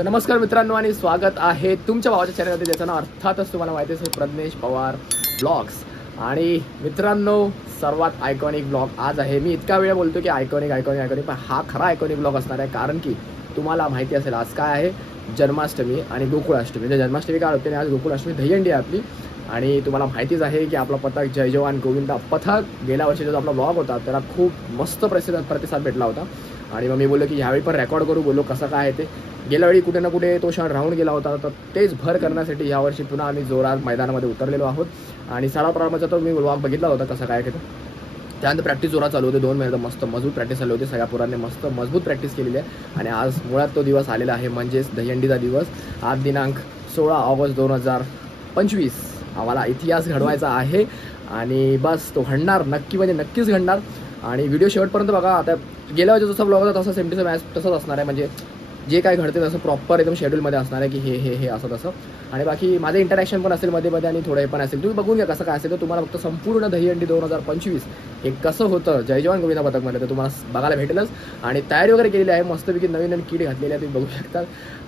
तर नमस्कार मित्रांनो आणि स्वागत आहे तुमच्या भावाच्या चॅनलमध्ये, ज्याचं नाव अर्थातच तुम्हाला माहिती असेल, प्रज्ञेश पवार ब्लॉग्स. आणि मित्रांनो, सर्वात आयकॉनिक ब्लॉग आज आहे. मी इतका वेळ बोलतो की आयकॉनिक, पण हा खरा आयकॉनिक ब्लॉग असणार आहे. कारण की तुम्हाला माहिती असेल आज काय आहे, जन्माष्टमी आणि गोकुळाष्टमी. म्हणजे जन्माष्टमी काय होते आणि आज गोकुळाष्टमी, दहीहंडी आहे आपली. आणि तुम्हाला माहितीच आहे की आपला पथक जय जवान गोविंदा पथक गेल्या वर्षी जो आपला ब्लॉग होता त्याला खूप मस्त प्रतिसाद भेटला होता. आणि मग मी बोललो की ह्यावेळी पण रेकॉर्ड करू, बोललो कसं काय आहे ते. गेल्या वेळी कुठे ना कुठे तो क्षण राहून गेला होता, तर तेच भर करण्यासाठी यावर्षी पुन्हा आम्ही जोरात मैदानामध्ये उतरलेलो आहोत. आणि 12:30 तो मी ब्लॉग बघितला होता कसा काय आहे. त्यानंतर प्रॅक्टिस जोरात चालू होते, 2 महिने मस्त मजबूत प्रॅक्टिस चालू होती. सगळ्या पोरांनी मस्त मजबूत प्रॅक्टिस केलेली आहे. आणि आज मुळात तो दिवस आलेला आहे, म्हणजेच दहीहंडीचा दिवस. आज दिनांक 16 ऑगस्ट 2025. आम्हाला इतिहास घडवायचा आहे आणि बस तो घडणार, नक्की म्हणजे नक्कीच घडणार. आणि व्हिडिओ शेवटपर्यंत बघा. आता गेल्या वेळेस जसा ब्लॉग होता तसा सेमटीचा मॅच तसंच असणार आहे. म्हणजे जे काय घडते तसं प्रॉपर एकदम शेड्यूलमध्ये असणार आहे की हे असं तसं. आणि बाकी माझं इंटरॅक्शन पण असेल मध्ये आणि थोडं हे पण असेल. तुम्ही बघून घ्या कसं काय असेल. तर तुम्हाला फक्त संपूर्ण दहीहंडी 2025 हे कसं होतं जय जवान गोविंदा पथकमध्ये, तर तुम्हाला बघायला भेटेलच. आणि तयारी वगैरे केलेली आहे, मस्तपैकी नवीन किट घातलेली आहे, तुम्ही बघू शकता.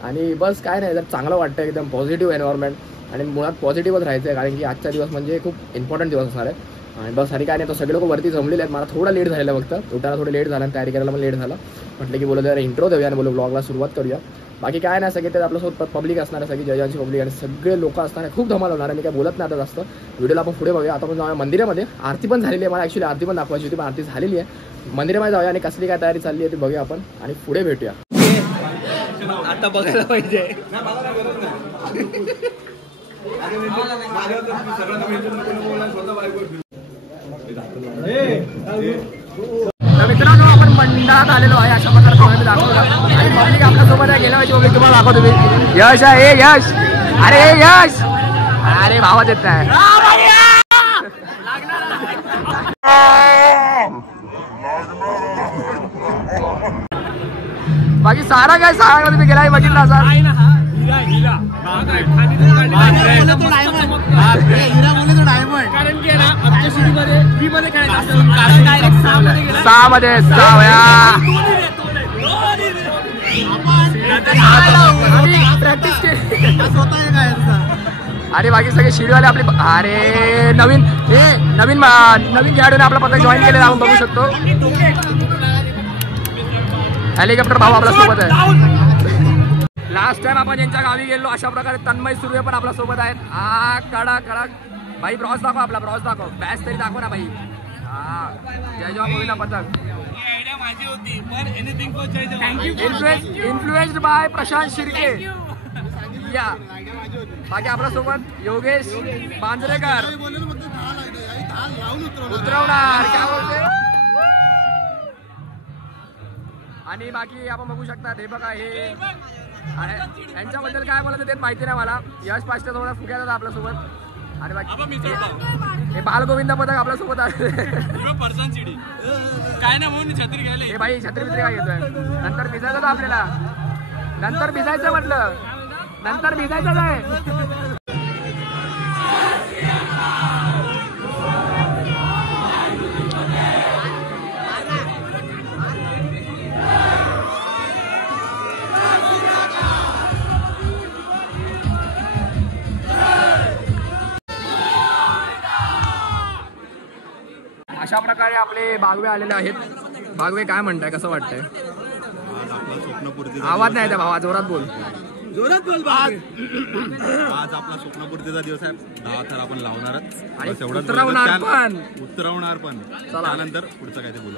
आणि बस काय नाही, जर चांगलं वाटतं, एकदम पॉझिटिव्ह एन्व्हायरमेंट. आणि मुळात पॉझिटिव्हच राहायचं आहे, कारण की आजचा दिवस म्हणजे खूप इम्पॉर्टंट दिवस असणार आहे. आणि बस आणि काय नाही, तो सगळे लोक वरती जमलेले आहेत. मला थोडा लेट झालेला, फक्त उठायला थोडं लेट झालं आणि तयारी करायला पण लेट झाला. म्हटलं की बोलू जरा इंट्रो देऊया आणि बोलू ब्लॉगला सुरुवात करूया. बाकी काय नाही, सगळे ते आपल्यासोबत पब्लिक असणार आहे, सगळी जयजांची पब्लिक आणि सगळे लोक असणार आहे. खूप धमाल होणार आहे. मी काय बोलत नाही आता जास्त. व्हिडिओला आपण पुढे बघूया. आता आपण जाऊया मंदिरामध्ये. आरती पण झालेली आहे, मला ॲक्च्युली आरती पण दाखवायची होती, पण आरती झालेली आहे. मंदिरामध्ये जाऊया आणि कसली काय तयारी चालली आहे ते बघूया आपण आणि पुढे भेटूया. आता बघायला पाहिजे. मित्रांनो, आपण मंडळात आलेलो आहे, अशा प्रकारे दाखवला. आणि पब्लिक आपल्यासोबत आहे. गेल्या वेळेची पब्लिक तुम्हाला दाखवतो मी. यश आहे, यश. अरे यश, अरे भावाच येत आहे. बाकी सारा काय सांगा, तुम्ही गेला बघितला असाल. प्रॅक्टिस केली. अरे बाकी सगळे शिडीवाले आपले. अरे नवीन खेळाडूने आपला पथक जॉईन केलेला आपण बघू शकतो. हेलिकॉप्टर भाऊ आपल्या सोबत आहे. लास्ट टाइम आपण यांच्या गावी गेलो अशा प्रकारे तन्मय सुर्वे पण आपल्या सोबत आहेत. कडक भाई, ब्रॉस दाखव, आपला ब्रॉस दाखव, बॅच तरी दाखव ना भाई. जय जवान गोविंदा पथक. Influenced by Prashant Shirke. या बाकी आपल्या सोबत योगेश मांजरेकर उतरवणार काय बोलते. आणि बाकी आपण बघू शकता, हे बघा, हे यांच्याबद्दल काय बोलायचं ते माहिती नाही मला. यश पाचच्या थोडा फुग्यात होता आपल्यासोबत. आणि बाकी हे बालगोविंदा पथक आपल्यासोबत आहे. काय ना म्हणून छत्री घ्यायला. हे भाई छत्री काय घेतोय. नंतर भिजायचं होतं आपल्याला, नंतर भिजायचं म्हटलं, नंतर भिजायचं आहे. अशा प्रकारे आपले बागवे आलेले आहेत. बागवे काय म्हणताय, कसं वाटतंय? आवाज नाही त्या भावा, जोरात बोल. आज आपला स्वप्नपूर्तीचा दिवस आहे. 10 थर आपण लावणारच आणि उतरवणार पण. त्यानंतर पुढचं काय ते बोलू.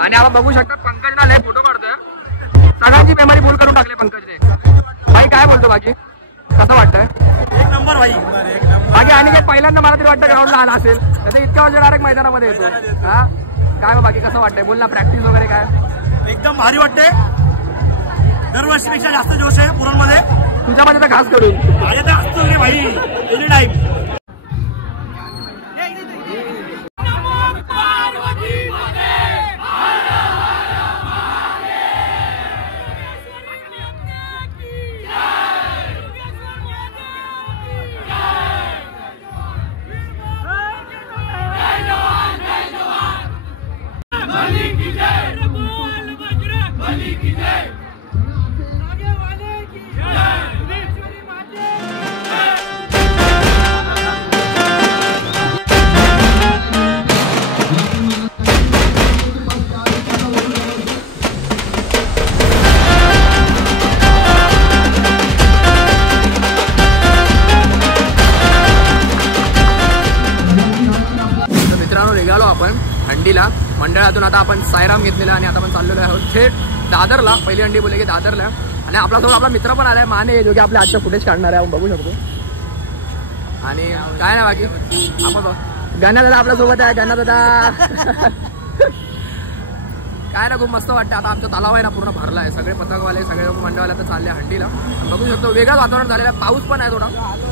आणि आपण बघू शकता पंकजला लय फोटो काढतोय. सगळ्यांची मेमरी फुल करून टाकले पंकजने. भाई काय बोलतो बाकी कसं वाटतंय? एक नंबर भाई. बाकी आणि पहिल्यांदा मला तरी वाटतं ग्राउंडला आला असेल तर ते इतक्या वर्ष डायरेक्ट मैदानामध्ये येतो. हा काय मग बाकी कसं वाटतंय? बोल ना प्रॅक्टिस वगैरे काय? एकदम भारी वाटते. दरवर्षीपेक्षा जास्त जोश आहे पुरणमध्ये. तुझ्यामध्ये तर खास करून माझ्या तर असतो रे भाई एनी टाइम. निघालो आपण हंडीला मंडळातून. आता आपण सायराम घेतलेला आणि आता आपण चाललेलो आहोत थेट दादरला. पहिली हंडी बोलले की दादरला. आणि आपल्यासोबत आपला मित्र पण आलाय माने जो की आपल्या आजच्या फुटेज काढणार आहे आपण बघू शकतो. आणि काय नाही बाकी आपण गण्या दादा आपल्यासोबत आहे. गण्या दादा काय ना खूप मस्त वाटतं. आता आमचा तलाव आहे ना पूर्ण भरला आहे. सगळे पथकवाले सगळे लोक मंडळवाले आता चालले हंडीला. बघू शकतो वेगळंच वातावरण झालेलं आहे. पाऊस पण आहे थोडा.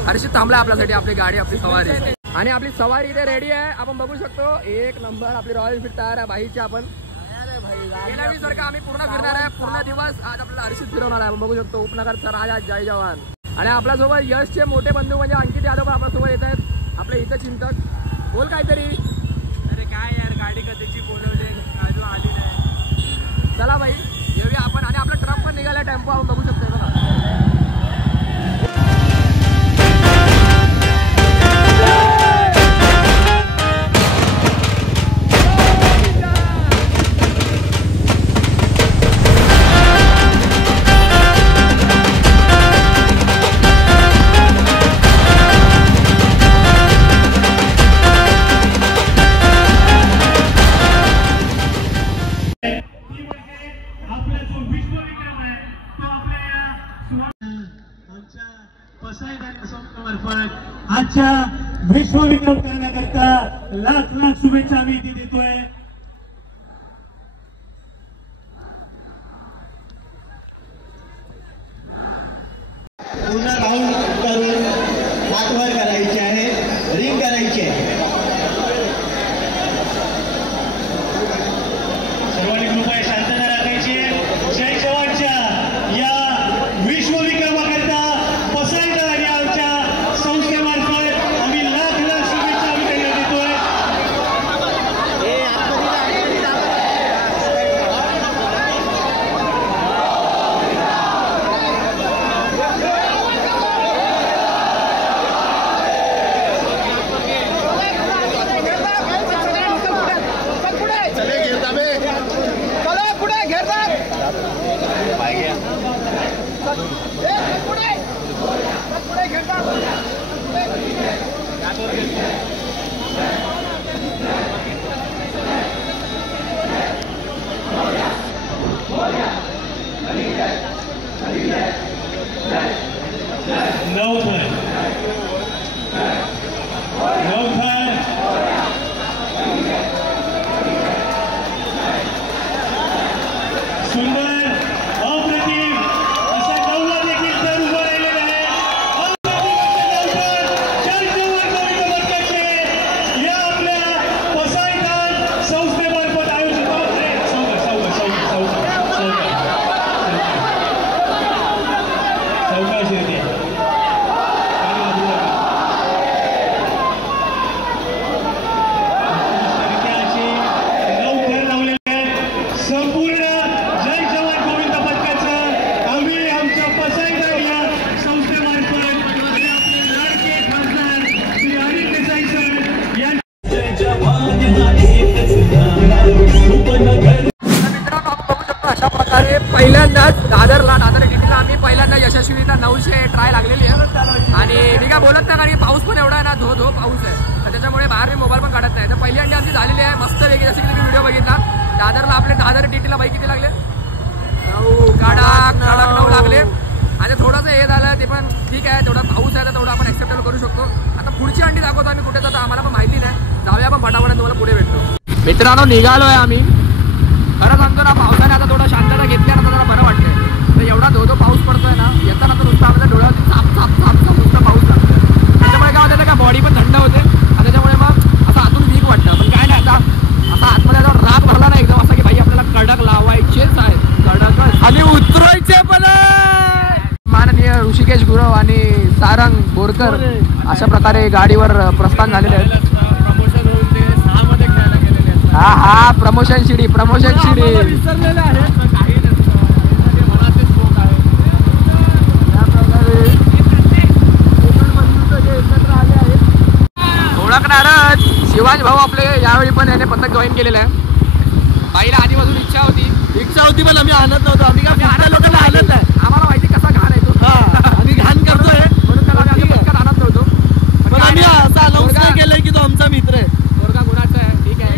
हर्षित थांबलाय आपल्यासाठी. आपली गाडी आपली सवारी आणि आपली सवारी इथे रेडी आहे. आपण बघू शकतो एक नंबर आपली रॉयल एनफील्ड तयार आहे. बाईची आपण गेल्या वेळी सारखं आम्ही पूर्ण फिरणार आहे. पूर्ण दिवस आज आपल्याला हर्षित फिरवणार आहे. आपण बघू शकतो उपनगरचा राजा जय जवान. आणि आपल्यासोबत यशचे मोठे बंधू म्हणजे अंकित यादव पण आपल्यासोबत येत आहेत. आपले इथं चिंतक बोल काहीतरी. अरे काय यार गाडी कधीची बोलवली अजून आली नाही. चला भाई येऊया आपण. आणि आपला ट्रक पण निघाला टेम्पो आपण बघू शकतो बघा. आजच्या विश्वविक्रम करण्याकरता लाख लाख शुभेच्छा आम्ही इथे देतोय. पूर्ण राऊंड करून हातवर करायचे आहे. रिंग करायची आहे. सर्वांनी कृपया शांतता राखायची आहे. जय जवानच्या या विश्वविक्रमाकरता पसायदार आणि आमच्या संस्थेमार्फत आम्ही लाख लाख शुभेच्छा आम्ही त्यांना देतोय. सुंदर अप्रतिम असा नवला देखील तर उभं राहिलेला आहे. या आपल्या पसायदार संस्थेमार्फत आयोजित सावकाश येते. दादर टीटीला आम्ही पहिल्यांदा यशस्वीता 900 ट्राय लागलेली आहे आणि मी काय बोलत नाही कारण की पाऊस पण एवढा आहे ना, धो पाऊस आहे तर त्याच्यामुळे बाहेर मी मोबाईल पण काढत नाही. तर पहिली अंडी आमची झालेली आहे मस्त वेगळी, जसं की तुम्ही व्हिडिओ बघितला. दादर टीटीला बाई किती लागले? 9 लागले. आणि थोडंसं हे झालं ते पण ठीक आहे, तेवढा पाऊस आहे तर तेवढं आपण ऍक्सेप्टेबल करू शकतो. आता पुढची अंडी दाखवतो आम्ही कुठे जातो आम्हाला पण माहिती नाही, जाऊया पण फटाफट तुम्हाला पुढे भेटतो. मित्रांनो निघालोय आम्ही. खरं सांगतो ना, पावसाने आता थोडं शांतता घेतल्यानंतर जरा बरं वाटतंय. तर एवढा धो पाऊस पडतोय ना, येताना तर नुसतं आपल्या डोळ्यावरती चाप नुसतं पाऊस लागतो. त्याच्यामुळे काय होतं का बॉडी पण थंड होते आणि त्याच्यामुळे मग असं आतून वीक वाटतं. पण काय नाही, आता असा आतमध्ये जाऊन राग भरला नाही एकदम, असा की भाई आपल्याला कडक लावायचेच आहेत, कडक आणि उतरायचे पण. माननीय ऋषिकेश गुरव आणि सारंग बोरकर अशा प्रकारे गाडीवर प्रस्थान झालेले आहेत. हा प्रमोशन शिडी विसरलेले आहे काही नसतं मनाचे स्पोक आहे. ओळखणारच शिवाज भाऊ आपले यावेळी पण याने पथक जॉईन केलेलं आहे. बाईला आधीपासून इच्छा होती पण आम्ही आणत नव्हतो. आम्ही लोकांना आणत नाही, आम्हाला माहिती कसा घाण आहे तो, आम्ही घाण करतोय म्हणून त्याला आम्ही पथकात आणत नव्हतो. पण आम्ही असं अनाउन्स केलंय की तो आमचा मित्र आहे, गोरगा गुणाचा आहे. ठीक आहे.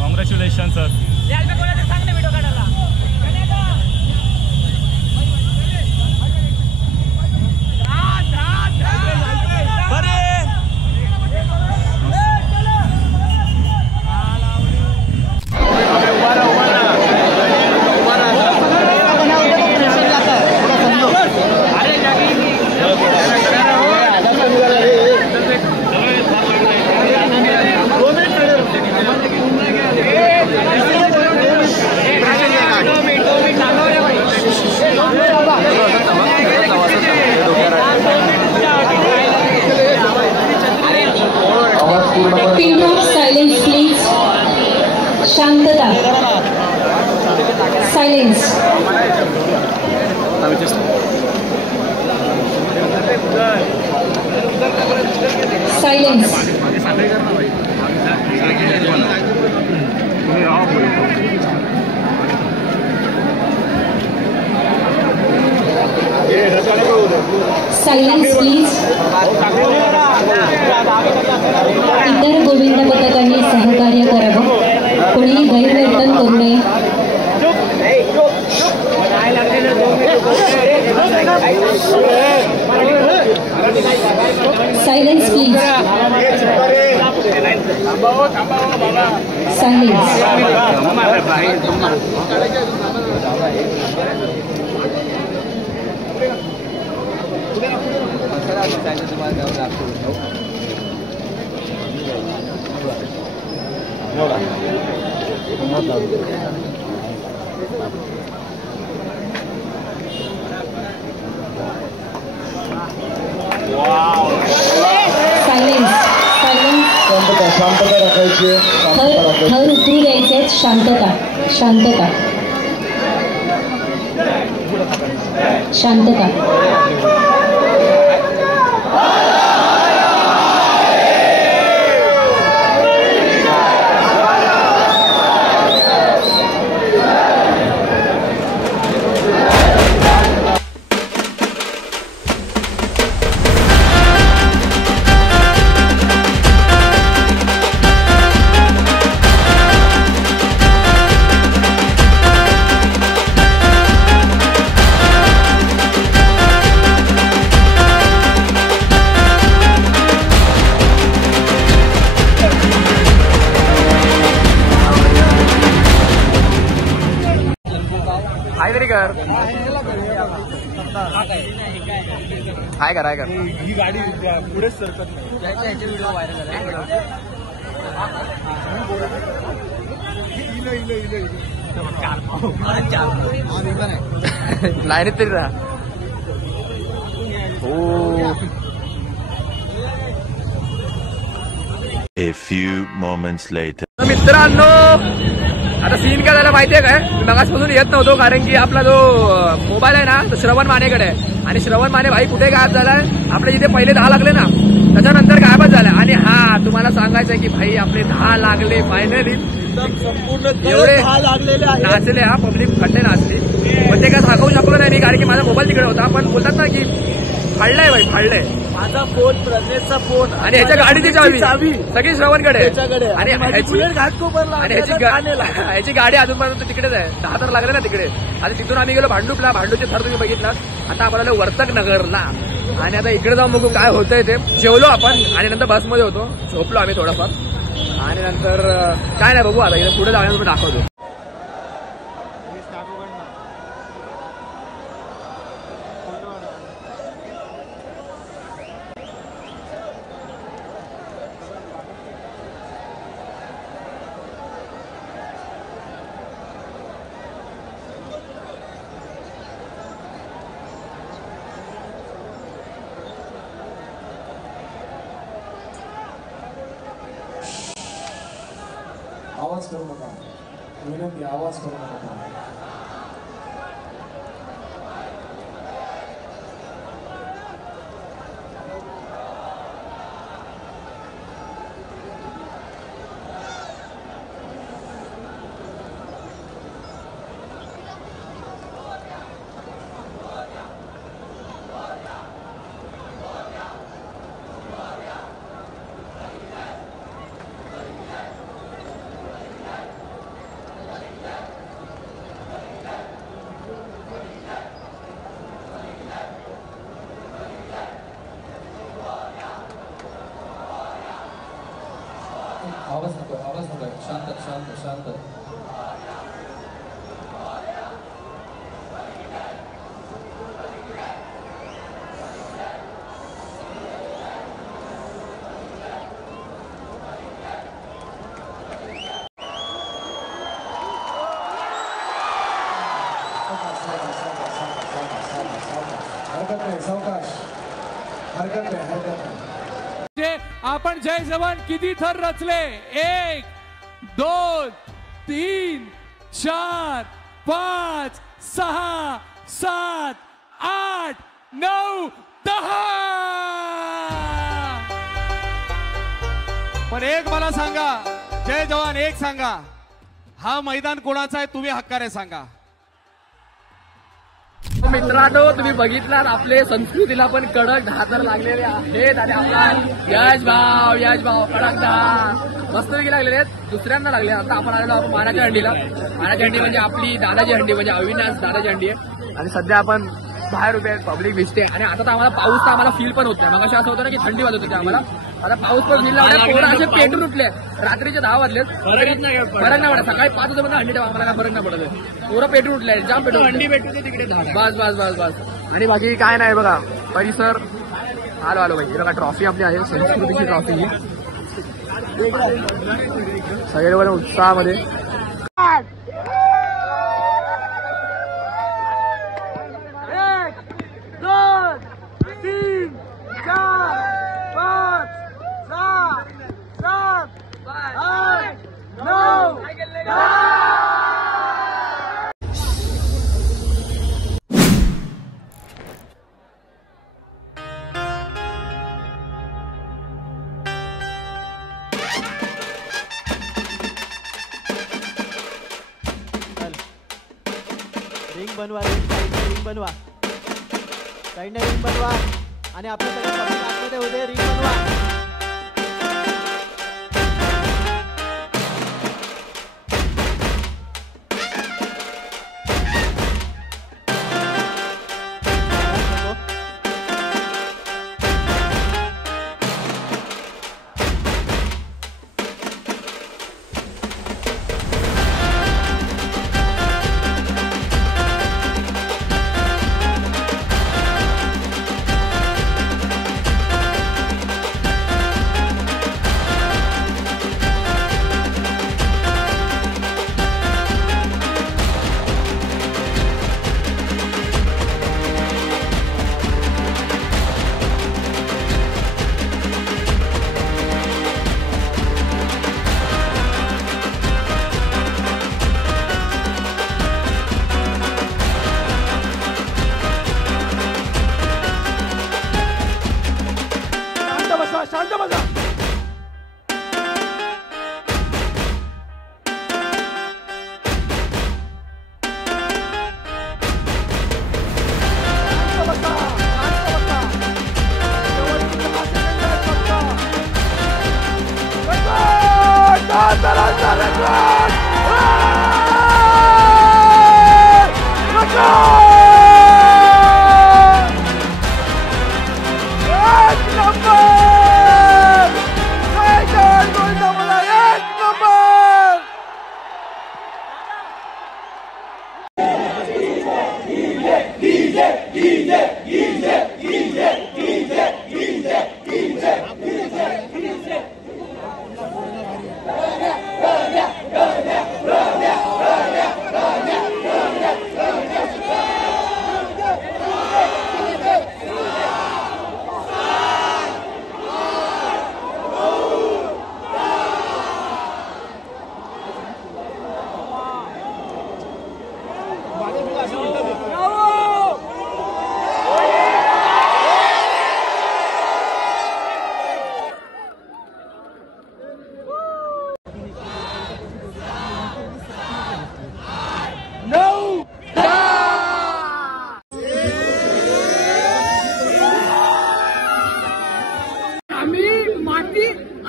Congratulation sir. Pin drop, silence please. Shantata. Silence. Silence. Silence please. इतर गोविंद पथकांनी सहकार्य करावं. कोणीही गैरवर्तन करू नये. Silence please. Silence. शांतता राखायची. थर उतरू द्यायचे. शांतता. शांतता. शांतता. काहीतरी कर. हाय कर, हाय कर. ही गाडी पुढेच सरकत लाईनीत तरी राहा. A few moments later. मित्रांनो, आता सीन काय झालं माहितीये काय? मगासपासून येत नव्हतो कारण की आपला जो मोबाईल आहे ना तो श्रवण मानेकडे आहे. आणि श्रवण माने भाई कुठे गायब झालाय? आपले जिथे पहिले 10 लागले ना त्याच्यानंतर गायबच झालाय. आणि हा तुम्हाला सांगायचंय की भाई आपले 10 लागले फायनली. एवढे नाचले हा, पब्लिक खड्डे नाचली. पण ते काय दाखवू शकलो नाही कारण की माझा मोबाईल तिकडे होता. पण बोलतात ना की फाडलाय भाई, फाडलाय. माझा फोन, प्रज्ञेशचा फोन आणि ह्याच्या गाडीची चावी सगळी श्रवणकडे. आणि ह्याची गाडी अजूनपर्यंत तिकडेच आहे. 10 तर लागले ना तिकडे. आणि तिथून आम्ही गेलो भांडूपला. भांडूचे थर तुम्ही बघितला. आता आपण आलो वर्तक नगरला. आणि आता इकडे जाऊन बघू काय होतंय ते. जेवलो आपण आणि नंतर बसमध्ये होतो. झोपलो आम्ही थोडंफार. आणि नंतर काय नाही बघू. आता इथे पुढे जाण्याचं दाखवतो. आवाज करू नका, विनंती, आवाज करू नका. आवाज नको, शांत शांत शांत. हरकत नाही, सावकाश, हरकत नाही. आपण जय जवान किती थर रचले? 1 2 3 4 5 6 7 8 9 10. पण एक मला सांगा, जय जवान, एक सांगा, हा मैदान कोणाचा आहे? तुम्ही हक्काने सांगा. मित्रांनो, तुम्ही बघितलात आपले संस्कृतीला पण कडक धातर लागलेले आहेत आणि आपला यश भाव कडक मस्तपैकी लागलेले आहेत. दुसऱ्यांना लागले. आता आपण आलेलो आपण मानाच्या हंडीला. मानाची हंडी म्हणजे आपली दादाची हंडी, म्हणजे अविनाश दादाची हंडी आहे. आणि सध्या आपण बाहेर उभे आहेत, पब्लिक दिसते. आणि आता तर आम्हाला पाऊस तर आम्हाला फील पण होत नाही. मग असं होतं ना की थंडी वाजत होती आम्हाला. आता पाऊस पण फील लावला. पोरं असे पेटून उठले. रात्रीचे 10 वाजलेत. फरक नाही पडत. सकाळी 5 वाजता हंडी ठेवा, आम्हाला काय फरक नाही पडत. पोरं पेटून उठले, जाम पेटून हंडी भेटते तिकडे. बस. आणि बाकी काय नाही बघा. परिसर आलो भाई. बघा ट्रॉफी आपली आहे, संस्कृतीची ट्रॉफी ही. सगळे बघा उत्साहामध्ये. 1 2 3 4 5 6 7 8 9 10. रिंग बनवा, रिंग बनवा, साईडने रिंग बनवा आणि आपल्याकडे आतमध्ये होते. रिंग बनवा. शांत बसा.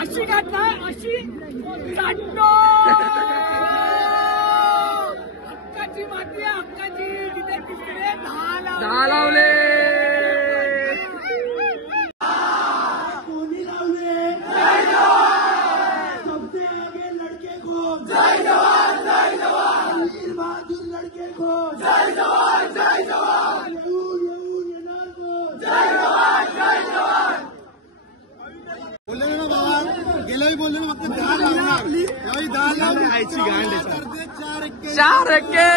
अशी घातलाय अशी हक्काची माती आहे, हक्काची. तिथे तिकडे 10 लावले. कोणी लावले? जय जवान. सबसे आगे लड़के को जय जवान जय जवान. वीर बहादुर लड़के को जय जवान जय जवान. येऊन येणार को जय जवान जय जवान. बोलले ना बाबा, गेल्याही बोलले ना फक्त 10 लावणार. यावेळी 10 लावायची गांड. 4 रक्के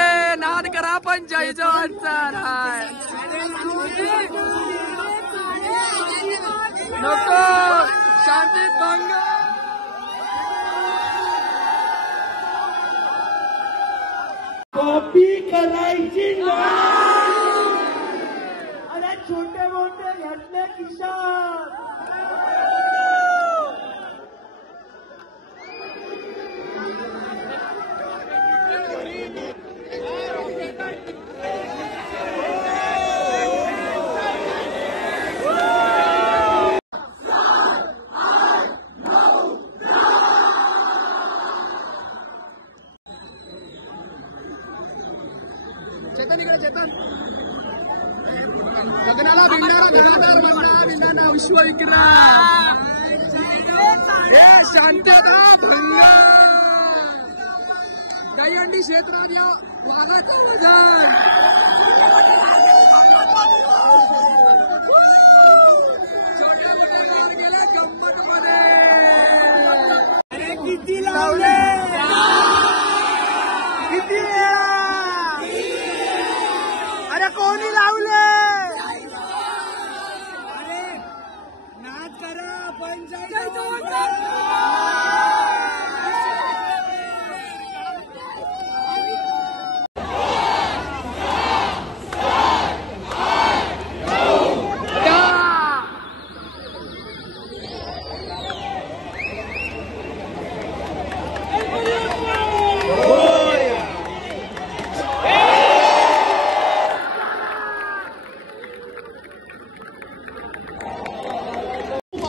नाद करा पण जय जवानचा राय नको. शांतीत भंग. कॉपी करायची नाही. अरे छोटे मोठे घातले किशात. चेतन इकडे चेतन. लग्नाला भिंडारा धडाधार भिंडारा विश्व विक्रम. हे शांतता भंग. दहीहंडी क्षेत्रात वाघाचा वजन. अरे किती लावले? किती वेळा? अरे कोणी लावले? अरे नाच करा पण जय जवान.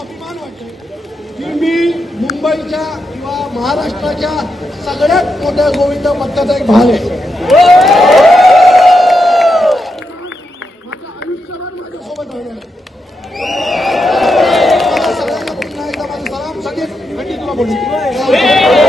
अभिमान वाटतो की मी मुंबईच्या किंवा महाराष्ट्राच्या सगळ्यात मोठ्या गोविंद भक्ताचा एक भाग आहे. माझं आयुष्यभर माझ्यासोबत राहणार आहे. सगळ्यांना पुन्हा एकदा माझा सलाम. सगळे घंटी तुला बोलतो.